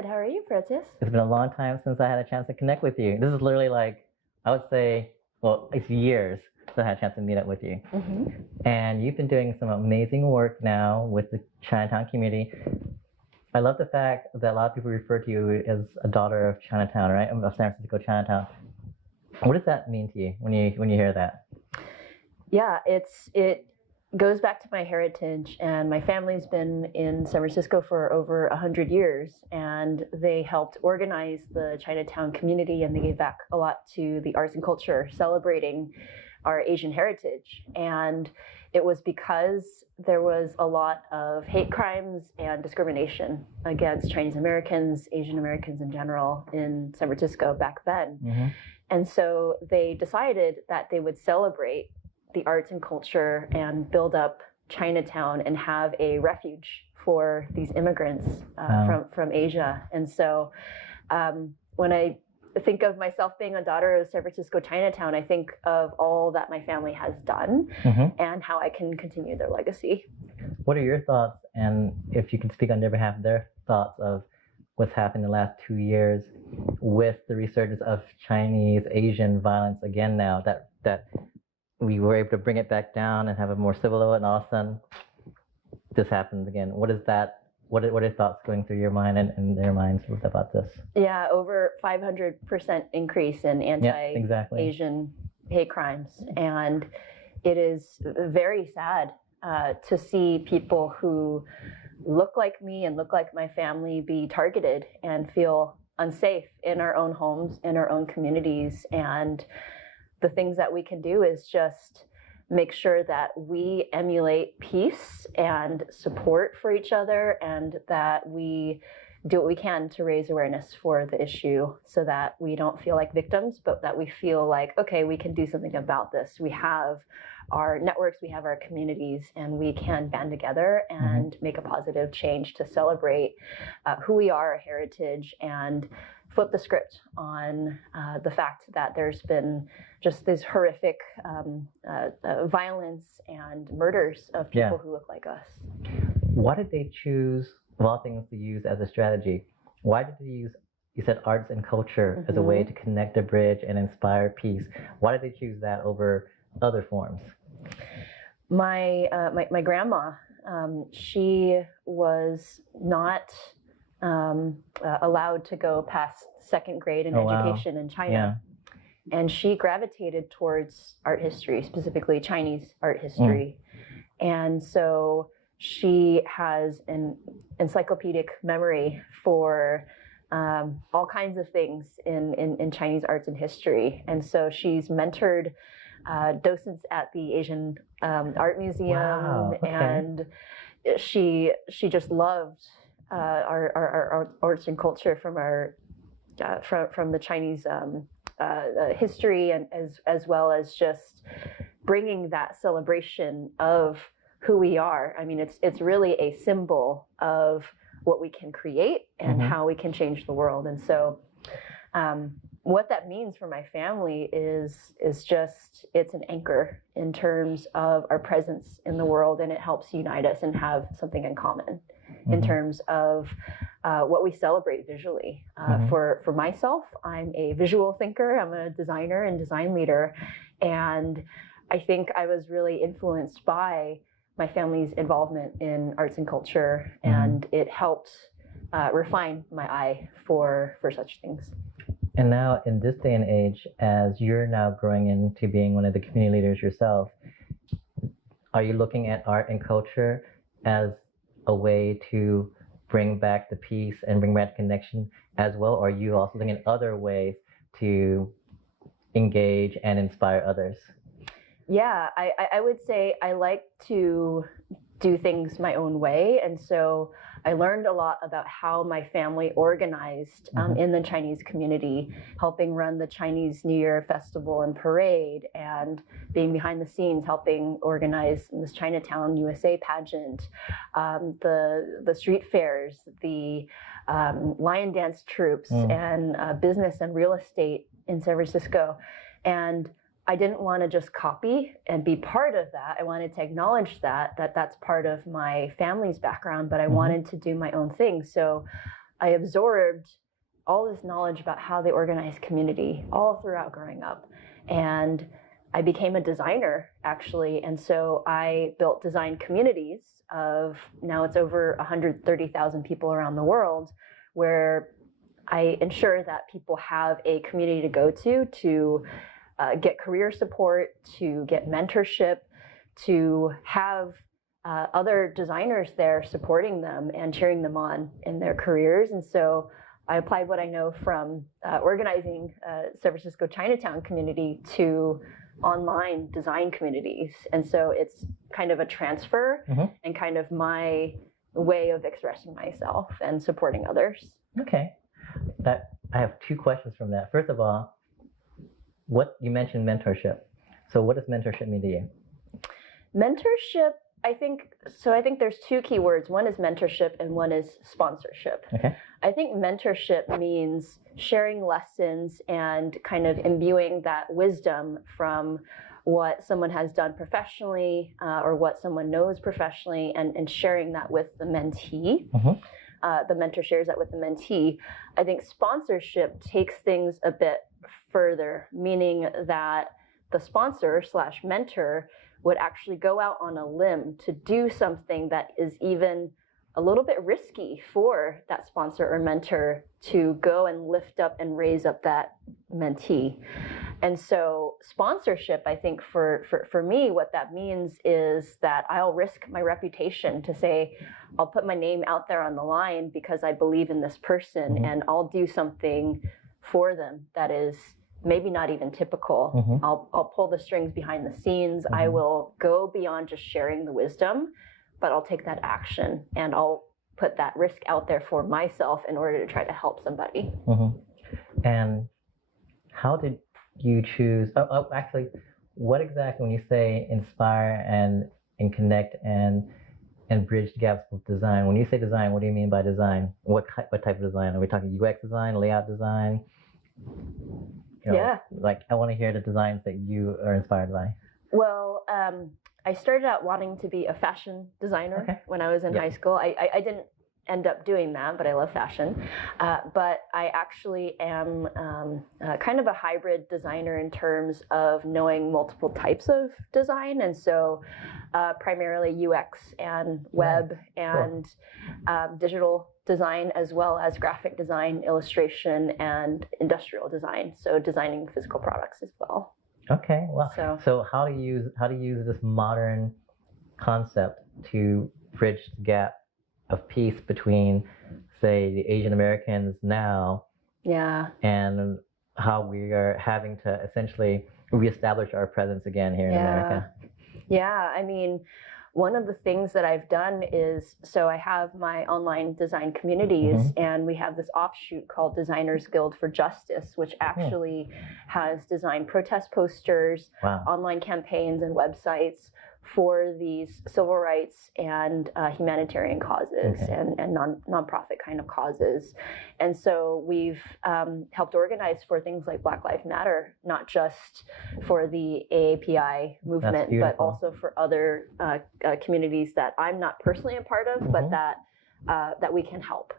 good. How are you, Francis? It's been a long time since I had a chance to connect with you. This is literally like, I would say, well, it's years since I had a chance to meet up with you. And you've been doing some amazing work now with the Chinatown community. I love the fact that a lot of people refer to you as a daughter of Chinatown, right? Of San Francisco Chinatown. What does that mean to you when you hear that? Yeah, it goes back to my heritage, and my family's been in San Francisco for over 100 years, and they helped organize the Chinatown community, and they gave back a lot to the arts and culture, celebrating our Asian heritage. And it was because there was a lot of hate crimes and discrimination against Chinese Americans, Asian Americans in general in San Francisco back then. And so they decided that they would celebrate the arts and culture and build up Chinatown and have a refuge for these immigrants from Asia. And so when I think of myself being a daughter of San Francisco Chinatown, I think of all that my family has done and how I can continue their legacy. What are your thoughts, and if you can speak on their behalf, their thoughts of what's happened in the last 2 years with the resurgence of Chinese Asian violence again now, that we were able to bring it back down and have a more civil, and all of a sudden this happens again. What is that? What are thoughts going through your mind and their minds about this? Yeah, over 500% increase in anti-Asian hate crimes. And it is very sad to see people who look like me and look like my family be targeted and feel unsafe in our own homes, in our own communities. And the things that we can do is just make sure that we emulate peace and support for each other, and that we do what we can to raise awareness for the issue so that we don't feel like victims, but that we feel like, okay, we can do something about this. We have our networks, we have our communities, and we can band together and make a positive change to celebrate who we are, our heritage, and flip the script on the fact that there's been just this horrific violence and murders of people who look like us. Why did they choose, of all things, to use as a strategy? Why did they use, you said, arts and culture as a way to connect the bridge and inspire peace? Why did they choose that over other forms? My grandma, she was not allowed to go past second grade in education in China. And she gravitated towards art history, specifically Chinese art history. And so she has an encyclopedic memory for all kinds of things in Chinese arts and history. And so she's mentored docents at the Asian Art Museum, and she just loved our arts and culture from our from the Chinese history, and as well as just bringing that celebration of who we are. I mean, it's really a symbol of what we can create and how we can change the world. And so what that means for my family is just, it's an anchor in terms of our presence in the world, and it helps unite us and have something in common in terms of what we celebrate visually. For myself, I'm a visual thinker. I'm a designer and design leader. And I think I was really influenced by my family's involvement in arts and culture, and it helped refine my eye for such things. And now in this day and age, as you're now growing into being one of the community leaders yourself, are you looking at art and culture as a way to bring back the peace and bring back connection as well? Or are you also looking at other ways to engage and inspire others? Yeah, I would say I like to do things my own way. And so I learned a lot about how my family organized in the Chinese community, helping run the Chinese New Year festival and parade, and being behind the scenes, helping organize this Chinatown USA pageant, the street fairs, the lion dance troops, and business and real estate in San Francisco. And I didn't want to just copy and be part of that. I wanted to acknowledge that that's part of my family's background, but I wanted to do my own thing. So I absorbed all this knowledge about how they organize community all throughout growing up. And I became a designer, actually. And so I built design communities of, now it's over 130,000 people around the world, where I ensure that people have a community to go to get career support, to get mentorship, to have other designers there supporting them and cheering them on in their careers. And so I applied what I know from organizing San Francisco Chinatown community to online design communities. And so it's kind of a transfer and kind of my way of expressing myself and supporting others. Okay. I have two questions from that. First of all, what you mentioned mentorship. So what does mentorship mean to you? Mentorship, I think there's two key words. One is mentorship and one is sponsorship. Okay. I think mentorship means sharing lessons and kind of imbuing that wisdom from what someone has done professionally or what someone knows professionally and sharing that with the mentee. The mentor shares that with the mentee. I think sponsorship takes things a bit further, meaning that the sponsor / mentor would actually go out on a limb to do something that is even a little bit risky for that sponsor or mentor to go and lift up and raise up that mentee. And so sponsorship, I think for me, what that means is that I'll risk my reputation to say, I'll put my name out there on the line because I believe in this person and I'll do something for them that is maybe not even typical. I'll pull the strings behind the scenes. I will go beyond just sharing the wisdom, but I'll take that action and I'll put that risk out there for myself in order to try to help somebody. And how did you choose, actually, what exactly, when you say inspire and connect and bridge the gaps with design, when you say design, what do you mean by design? What type of design? Are we talking UX design, layout design? You know, like, I want to hear the designs that you are inspired by. Well, I started out wanting to be a fashion designer when I was in high school. I didn't end up doing that, but I love fashion. But I actually am kind of a hybrid designer in terms of knowing multiple types of design. And so primarily UX and web and digital design, as well as graphic design, illustration, and industrial design. So designing physical products as well. Okay, well, so how do you use this modern concept to bridge the gap of peace between, say, the Asian Americans now and how we are having to essentially reestablish our presence again here in America? Yeah, I mean, one of the things that I've done is, so I have my online design communities and we have this offshoot called Designers Guild for Justice, which actually has designed protest posters, online campaigns and websites for these civil rights and humanitarian causes and nonprofit kind of causes. And so we've helped organize for things like Black Lives Matter, not just for the AAPI movement, but also for other communities that I'm not personally a part of, but that we can help.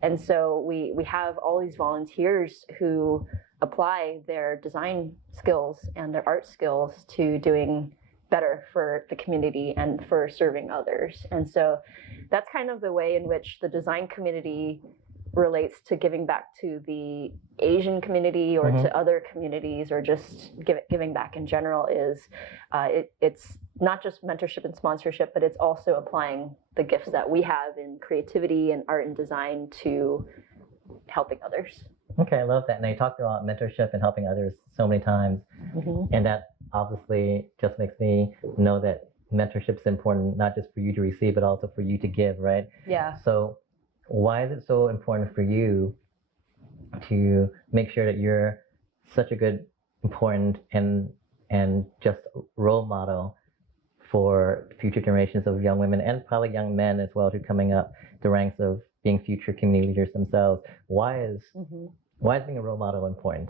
And so we have all these volunteers who apply their design skills and their art skills to doing better for the community and for serving others. And so that's kind of the way in which the design community relates to giving back to the Asian community or to other communities, or just giving back in general. Is it's not just mentorship and sponsorship, but it's also applying the gifts that we have in creativity and art and design to helping others. Okay, I love that. And you talked about mentorship and helping others so many times, and that obviously just makes me know that mentorship is important, not just for you to receive, but also for you to give, right? Yeah. So why is it so important for you to make sure that you're such a good, important, and just role model for future generations of young women and probably young men as well, who are coming up the ranks of being future community leaders themselves? Why is being a role model important?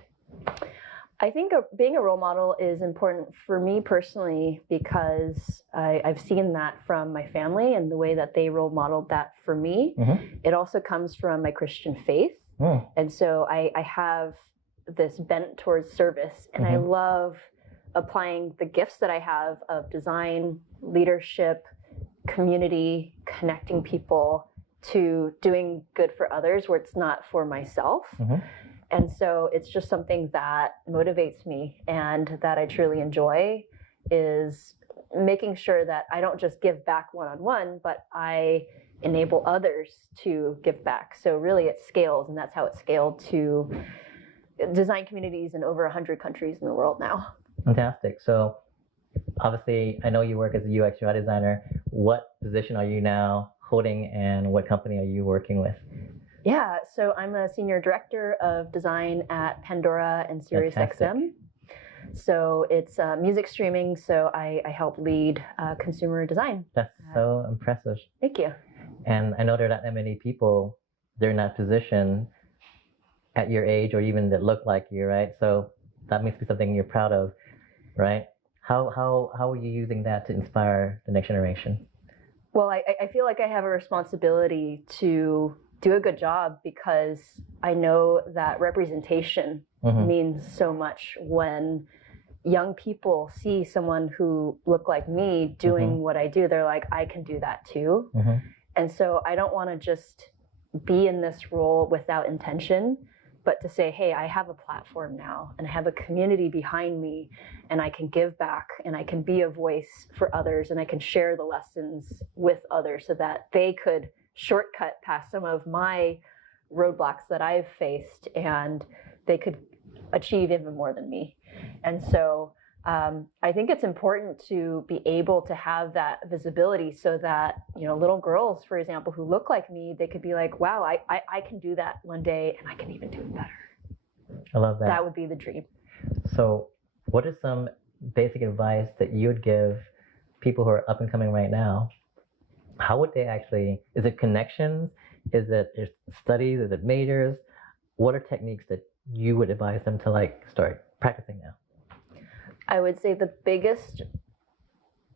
I think being a role model is important for me personally because I've seen that from my family and the way that they role modeled that for me. It also comes from my Christian faith. And so I have this bent towards service, and I love applying the gifts that I have of design, leadership, community, connecting people to doing good for others where it's not for myself. And so it's just something that motivates me and that I truly enjoy, is making sure that I don't just give back one-on-one, but I enable others to give back. So really it scales, and that's how it scaled to design communities in over 100 countries in the world now. Fantastic. So obviously, I know you work as a UX UI designer. What position are you now holding, and what company are you working with? Yeah, so I'm a senior director of design at Pandora and SiriusXM. So it's music streaming, so I help lead consumer design. That's so impressive. Thank you. And I know there are not that many people, they're in that position at your age or even that look like you, right? So that must be something you're proud of, right? How are you using that to inspire the next generation? Well, I feel like I have a responsibility to do a good job, because I know that representation means so much. When young people see someone who look like me doing what I do, they're like, I can do that too. And so I don't want to just be in this role without intention, but to say, hey, I have a platform now and I have a community behind me, and I can give back and I can be a voice for others, and I can share the lessons with others so that they could shortcut past some of my roadblocks that I've faced, and they could achieve even more than me. And so I think it's important to be able to have that visibility so that, little girls, for example, who look like me, they could be like, wow, I can do that one day, and I can even do it better. I love that. That would be the dream. So what is some basic advice that you would give people who are up and coming right now? How would they actually, is it connections? Is it studies? Is it majors? What are techniques that you would advise them to start practicing now? I would say the biggest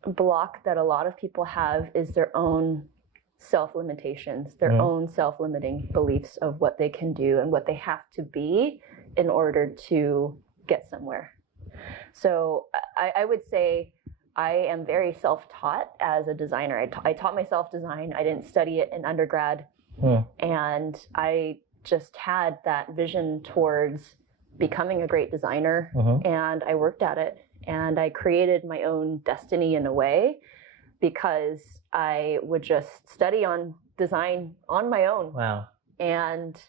block that a lot of people have is their own self-limitations, their own self-limiting beliefs of what they can do and what they have to be in order to get somewhere. So I would say I am very self-taught as a designer. I taught myself design. I didn't study it in undergrad. And I just had that vision towards becoming a great designer, and I worked at it, and I created my own destiny in a way, because I would just study on design on my own. Wow. And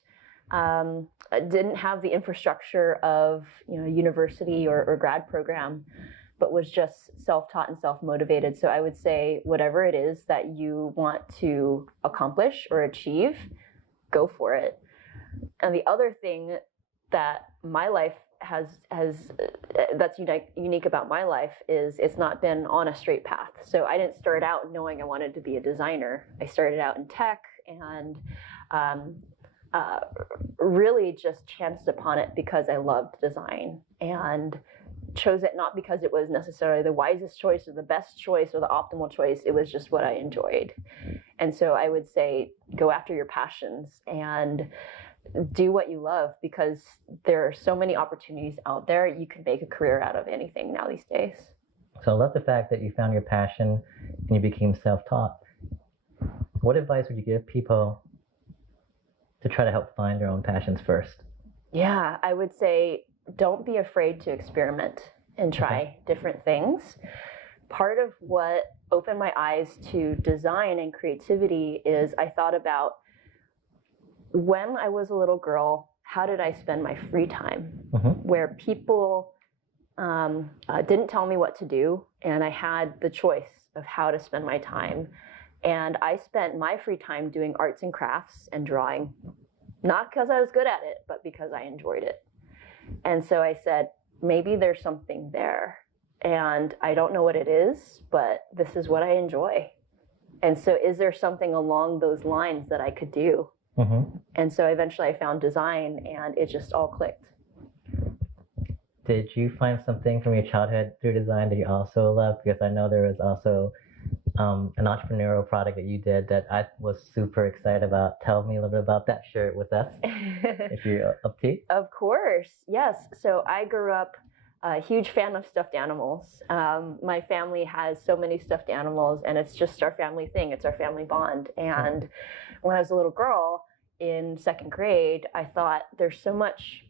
I didn't have the infrastructure of university or grad program, but was just self-taught and self-motivated. So I would say whatever it is that you want to accomplish or achieve, go for it. And the other thing that my life has that's unique about my life is it's not been on a straight path. So I didn't start out knowing I wanted to be a designer. I started out in tech, and really just chanced upon it because I loved design, and chose it not because it was necessarily the wisest choice or the best choice or the optimal choice. It was just what I enjoyed. And so I would say go after your passions and do what you love, because there are so many opportunities out there. You can make a career out of anything now these days. So I love the fact that you found your passion and you became self-taught. What advice would you give people to try to help find their own passions first? Yeah, I would say don't be afraid to experiment and try different things. Part of what opened my eyes to design and creativity is I thought about, when I was a little girl, how did I spend my free time? Where people didn't tell me what to do, and I had the choice of how to spend my time. And I spent my free time doing arts and crafts and drawing, not because I was good at it, but because I enjoyed it. And so I said, maybe there's something there, and I don't know what it is, but this is what I enjoy. And so is there something along those lines that I could do? And so eventually I found design, and it just all clicked. did you find something from your childhood through design that you also love? Because I know there was also an entrepreneurial product that you did that I was super excited about. Tell me a little bit about that. Share it with us if you're up to. Of course, yes. So I grew up a huge fan of stuffed animals. My family has so many stuffed animals, and it's just our family thing. It's our family bond. And when I was a little girl in second grade, I thought there's so much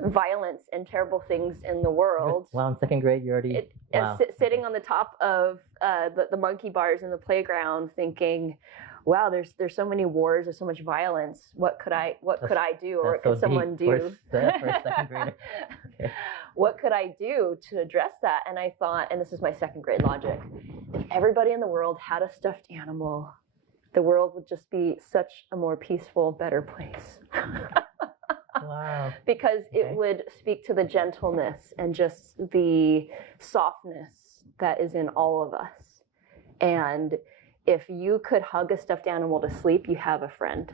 violence and terrible things in the world. Wow, in second grade, you already sitting on the top of the monkey bars in the playground, thinking, "Wow, there's so many wars, there's so much violence. What could I do, or what could someone do?" For a second grader. Okay. What could I do to address that? And I thought, and this is my second grade logic: if everybody in the world had a stuffed animal, the world would just be such a more peaceful, better place. Wow. Because it would speak to the gentleness and just the softness that is in all of us. And if you could hug a stuffed animal to sleep, you have a friend.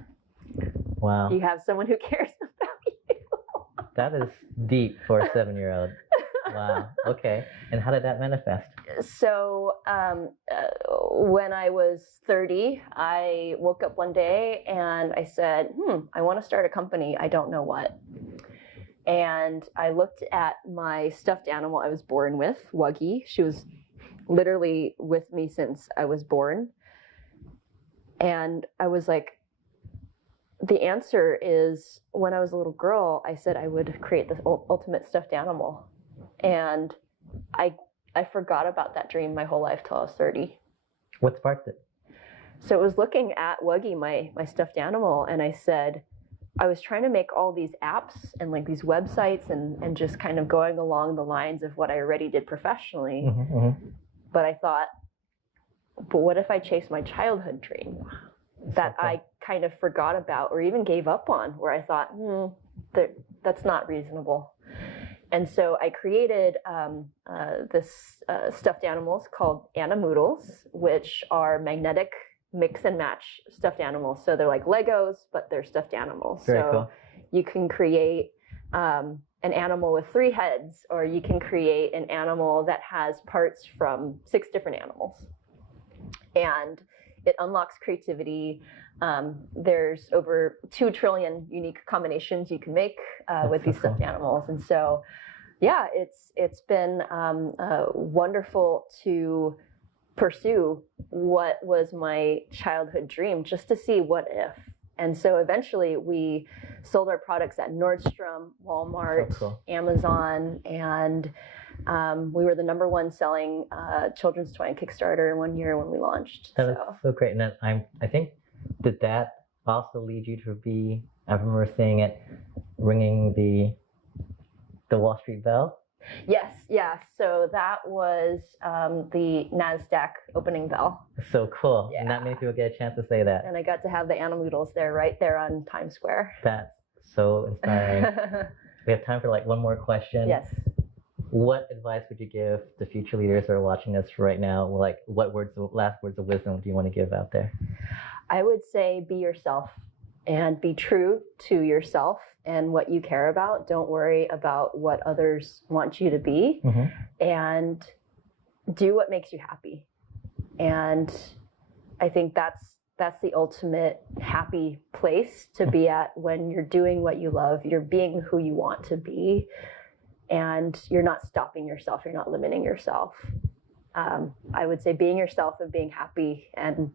Wow. You have someone who cares about you. That is deep for a 7-year-old. Wow. Okay. And how did that manifest? So when I was 30, I woke up one day and I said, I want to start a company. I don't know what. And I looked at my stuffed animal I was born with, Wuggy. She was literally with me since I was born. And I was like, the answer is, when I was a little girl, I said I would create the ultimate stuffed animal. And I forgot about that dream my whole life till I was 30. What sparked it? So I was looking at Wuggy, my stuffed animal, and I said, I was trying to make all these apps and like these websites and just kind of going along the lines of what I already did professionally. But I thought, but what if I chased my childhood dream that I kind of forgot about or even gave up on, where I thought, that's not reasonable. And so I created this stuffed animals called Animoodles, which are magnetic mix and match stuffed animals. So they're like Legos, but they're stuffed animals. Very so cool. You can create an animal with 3 heads, or you can create an animal that has parts from 6 different animals. And it unlocks creativity. There's over 2 trillion unique combinations you can make with these stuffed animals. And so, yeah, it's been wonderful to pursue what was my childhood dream, just to see what if. And so eventually we sold our products at Nordstrom, Walmart, Amazon, and we were the #1 selling children's toy on Kickstarter in 1 year when we launched. That was so great. And I think, did that also lead you to be, I remember seeing it ringing the Wall Street bell? Yes, yeah. So that was the NASDAQ opening bell. So cool. Yeah. And not many people get a chance to say that. And I got to have the Animoodles there, right there on Times Square. That's so inspiring. We have time for like one more question. Yes. What advice would you give the future leaders who are watching this right now? Like, what last words of wisdom do you want to give out there? I would say be yourself and be true to yourself and what you care about. Don't worry about what others want you to be, and do what makes you happy. And I think that's the ultimate happy place to be at, when you're doing what you love, you're being who you want to be, and you're not stopping yourself, you're not limiting yourself. I would say being yourself and being happy and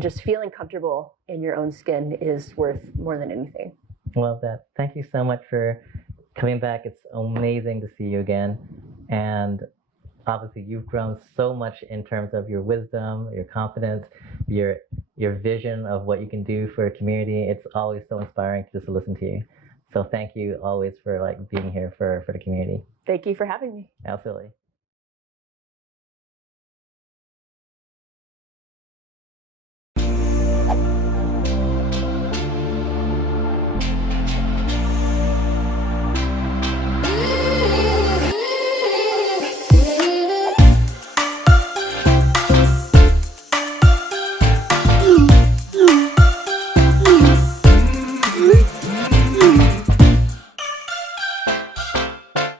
just feeling comfortable in your own skin is worth more than anything. Love that. Thank you so much for coming back. It's amazing to see you again. And obviously you've grown so much in terms of your wisdom, your confidence, your vision of what you can do for a community. It's always so inspiring just to listen to you. So thank you always for being here for the community. Thank you for having me. Absolutely.